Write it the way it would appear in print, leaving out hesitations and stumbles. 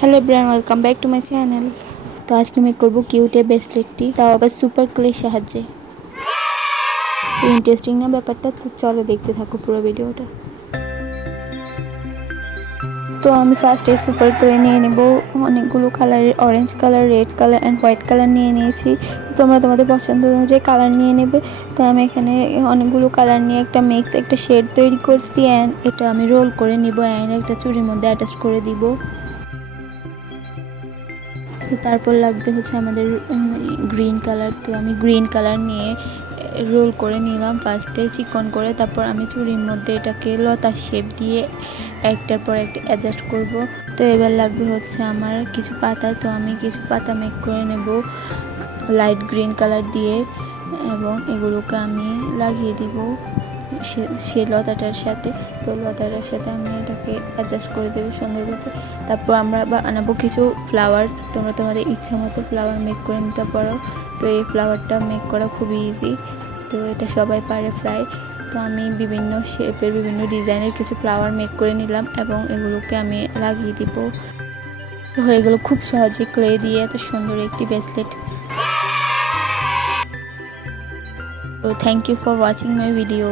Hello everyone, welcome back to my channel. तो आज के मैं करब किউটে ব্রেসলেটটি, তাও আবার সুপার ক্লে সাহায্যে। তো ইন্টারেস্টিং না ব্যাপারটা? তো চলো দেখতে থাকো পুরো ভিডিওটা। তো আমি ফার্স্টে সুপার ক্লে নিয়ে নেব অনেকগুলো কালারের, orange colour, red colour and white colour নিয়ে নিয়েছি। তো তোমরা তোমাদের পছন্দ অনুযায়ী কালার নিয়ে নেবে। তো আমি এখানে অনেকগুলো কালার নিয়ে একটা মিক্স, একটা শেড তৈরি করছি অ্যান্ড এটা আমি রোল করে নিব অ্যান্ড একটা চুড়ির মধ্যে অ্যাটাচ করে দিব। তো তারপর লাগবে হচ্ছে আমাদের গ্রিন কালার। তো আমি গ্রিন কালার নিয়ে রোল করে নিলাম ফার্স্টে চিকন করে, তারপর আমি চুড়ির মধ্যে এটাকে লতা শেপ দিয়ে একটার পর একটা অ্যাডজাস্ট করব। তো এবার লাগবে হচ্ছে আমার কিছু পাতা। তো আমি কিছু পাতা মেক করে নেব লাইট গ্রিন কালার দিয়ে এবং এগুলোকে আমি লাগিয়ে দিব সেই লতাটার সাথে। তো লতাটার সাথে আমি এটাকে অ্যাডজাস্ট করে দেবো সুন্দরভাবে। তারপর আমরা বানাবো কিছু ফ্লাওয়ার। তোমরা তোমাদের ইচ্ছা মতো ফ্লাওয়ার মেক করে নিতে পারো। তো এই ফ্লাওয়ারটা মেক করা খুবই ইজি, তো এটা সবাই পারে প্রায়। তো আমি বিভিন্ন শেপের, বিভিন্ন ডিজাইনের কিছু ফ্লাওয়ার মেক করে নিলাম এবং এগুলোকে আমি লাগিয়ে দিব। হয়ে গেল খুব সহজে ক্লে দিয়ে এত সুন্দর একটি ব্রেসলেট। তো thank you for watching my video.